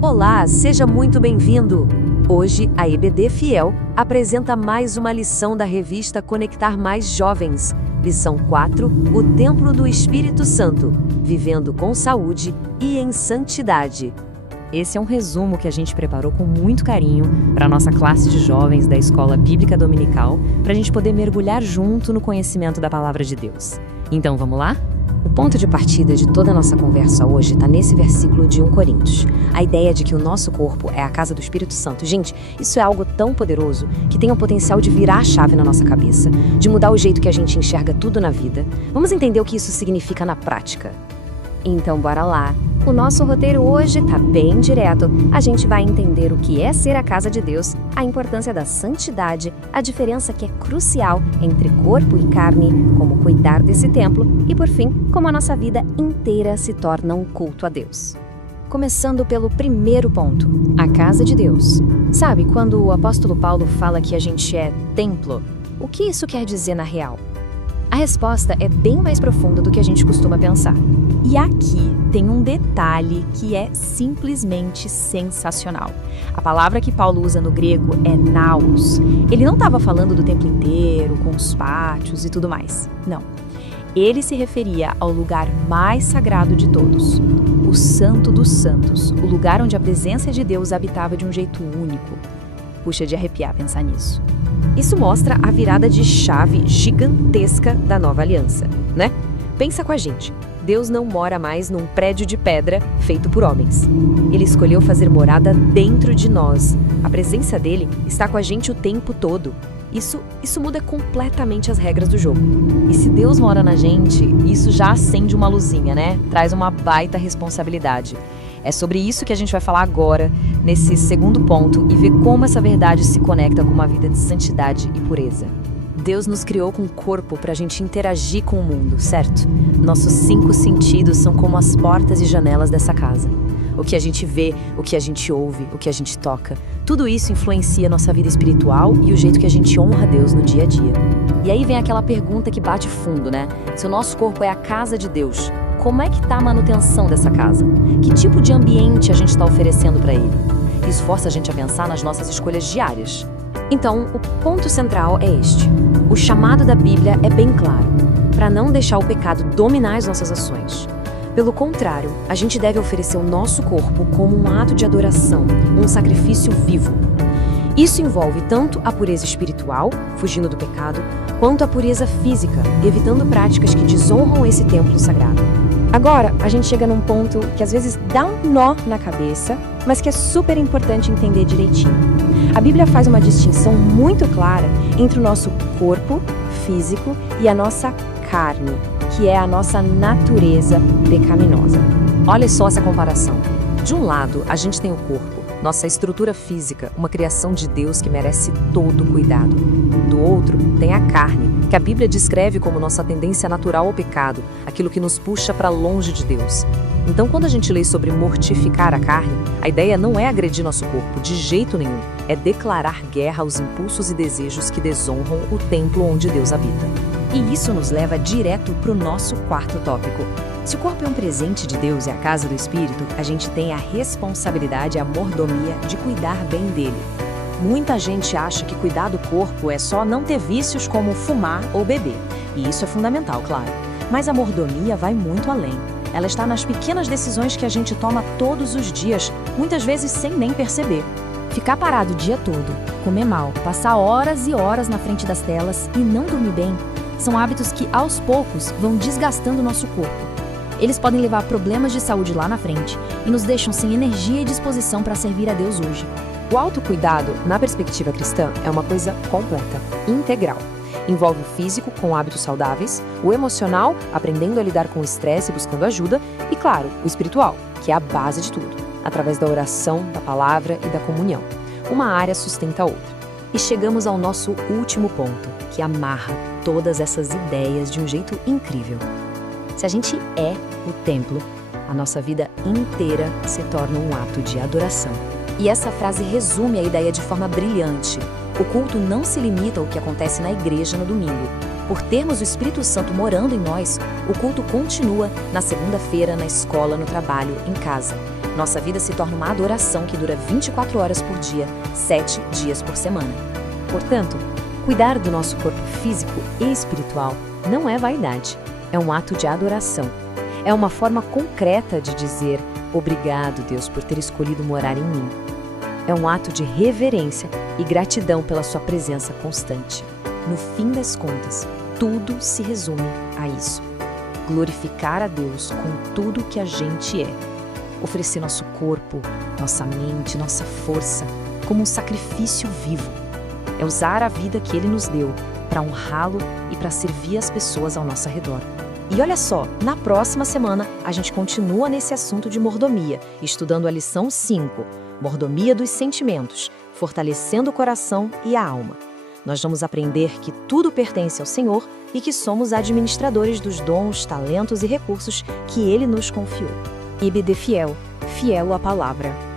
Olá, seja muito bem-vindo! Hoje, a EBD Fiel apresenta mais uma lição da revista Conectar Mais Jovens. Lição 4, o Templo do Espírito Santo, vivendo com saúde e em santidade. Esse é um resumo que a gente preparou com muito carinho para a nossa classe de jovens da Escola Bíblica Dominical, para a gente poder mergulhar junto no conhecimento da Palavra de Deus. Então, vamos lá? O ponto de partida de toda a nossa conversa hoje está nesse versículo de 1 Coríntios. A ideia de que o nosso corpo é a casa do Espírito Santo. Gente, isso é algo tão poderoso que tem o potencial de virar a chave na nossa cabeça, de mudar o jeito que a gente enxerga tudo na vida. Vamos entender o que isso significa na prática. Então, bora lá. O nosso roteiro hoje tá bem direto. A gente vai entender o que é ser a casa de Deus, a importância da santidade, a diferença que é crucial entre corpo e carne, como cuidar desse templo e, por fim, como a nossa vida inteira se torna um culto a Deus. Começando pelo primeiro ponto, a casa de Deus. Sabe, quando o apóstolo Paulo fala que a gente é templo, o que isso quer dizer na real? A resposta é bem mais profunda do que a gente costuma pensar. E aqui tem um detalhe que é simplesmente sensacional. A palavra que Paulo usa no grego é naos. Ele não estava falando do templo inteiro, com os pátios e tudo mais. Não. Ele se referia ao lugar mais sagrado de todos, o Santo dos Santos, o lugar onde a presença de Deus habitava de um jeito único. Puxa de arrepiar pensar nisso. Isso mostra a virada de chave gigantesca da nova aliança, né? Pensa com a gente. Deus não mora mais num prédio de pedra feito por homens. Ele escolheu fazer morada dentro de nós. A presença dele está com a gente o tempo todo. Isso muda completamente as regras do jogo. E se Deus mora na gente, isso já acende uma luzinha, né? Traz uma baita responsabilidade. É sobre isso que a gente vai falar agora, nesse segundo ponto, e ver como essa verdade se conecta com uma vida de santidade e pureza. Deus nos criou com um corpo para a gente interagir com o mundo, certo? Nossos 5 sentidos são como as portas e janelas dessa casa. O que a gente vê, o que a gente ouve, o que a gente toca, tudo isso influencia nossa vida espiritual e o jeito que a gente honra Deus no dia a dia. E aí vem aquela pergunta que bate fundo, né? Se o nosso corpo é a casa de Deus, como é que está a manutenção dessa casa? Que tipo de ambiente a gente está oferecendo para ele? Isso força a gente a pensar nas nossas escolhas diárias. Então, o ponto central é este. O chamado da Bíblia é bem claro, para não deixar o pecado dominar as nossas ações. Pelo contrário, a gente deve oferecer o nosso corpo como um ato de adoração, um sacrifício vivo. Isso envolve tanto a pureza espiritual, fugindo do pecado, quanto a pureza física, evitando práticas que desonram esse templo sagrado. Agora, a gente chega num ponto que às vezes dá um nó na cabeça, mas que é super importante entender direitinho. A Bíblia faz uma distinção muito clara entre o nosso corpo físico e a nossa carne, que é a nossa natureza pecaminosa. Olha só essa comparação. De um lado, a gente tem o corpo, nossa estrutura física, uma criação de Deus que merece todo cuidado. Do outro, tem a carne, que a Bíblia descreve como nossa tendência natural ao pecado, aquilo que nos puxa para longe de Deus. Então, quando a gente lê sobre mortificar a carne, a ideia não é agredir nosso corpo, de jeito nenhum. É declarar guerra aos impulsos e desejos que desonram o templo onde Deus habita. E isso nos leva direto para o nosso quarto tópico. Se o corpo é um presente de Deus e a casa do Espírito, a gente tem a responsabilidade e a mordomia de cuidar bem dele. Muita gente acha que cuidar do corpo é só não ter vícios como fumar ou beber. E isso é fundamental, claro. Mas a mordomia vai muito além. Ela está nas pequenas decisões que a gente toma todos os dias, muitas vezes sem nem perceber. Ficar parado o dia todo, comer mal, passar horas e horas na frente das telas e não dormir bem, são hábitos que, aos poucos, vão desgastando o nosso corpo. Eles podem levar a problemas de saúde lá na frente e nos deixam sem energia e disposição para servir a Deus hoje. O autocuidado, na perspectiva cristã, é uma coisa completa, integral. Envolve o físico, com hábitos saudáveis, o emocional, aprendendo a lidar com o estresse e buscando ajuda, e, claro, o espiritual, que é a base de tudo, através da oração, da palavra e da comunhão. Uma área sustenta a outra. E chegamos ao nosso último ponto, que amarra todas essas ideias de um jeito incrível. Se a gente é o templo, a nossa vida inteira se torna um ato de adoração. E essa frase resume a ideia de forma brilhante. O culto não se limita ao que acontece na igreja no domingo. Por termos o Espírito Santo morando em nós, o culto continua na segunda-feira, na escola, no trabalho, em casa. Nossa vida se torna uma adoração que dura 24 horas por dia, 7 dias por semana. Portanto, cuidar do nosso corpo físico e espiritual não é vaidade, é um ato de adoração. É uma forma concreta de dizer: obrigado, Deus, por ter escolhido morar em mim. É um ato de reverência e gratidão pela sua presença constante. No fim das contas, tudo se resume a isso: glorificar a Deus com tudo que a gente é. Oferecer nosso corpo, nossa mente, nossa força como um sacrifício vivo. É usar a vida que Ele nos deu para honrá-lo e para servir as pessoas ao nosso redor. E olha só, na próxima semana a gente continua nesse assunto de mordomia, estudando a lição 5, Mordomia dos Sentimentos, fortalecendo o coração e a alma. Nós vamos aprender que tudo pertence ao Senhor e que somos administradores dos dons, talentos e recursos que Ele nos confiou. IBD Fiel, fiel à palavra.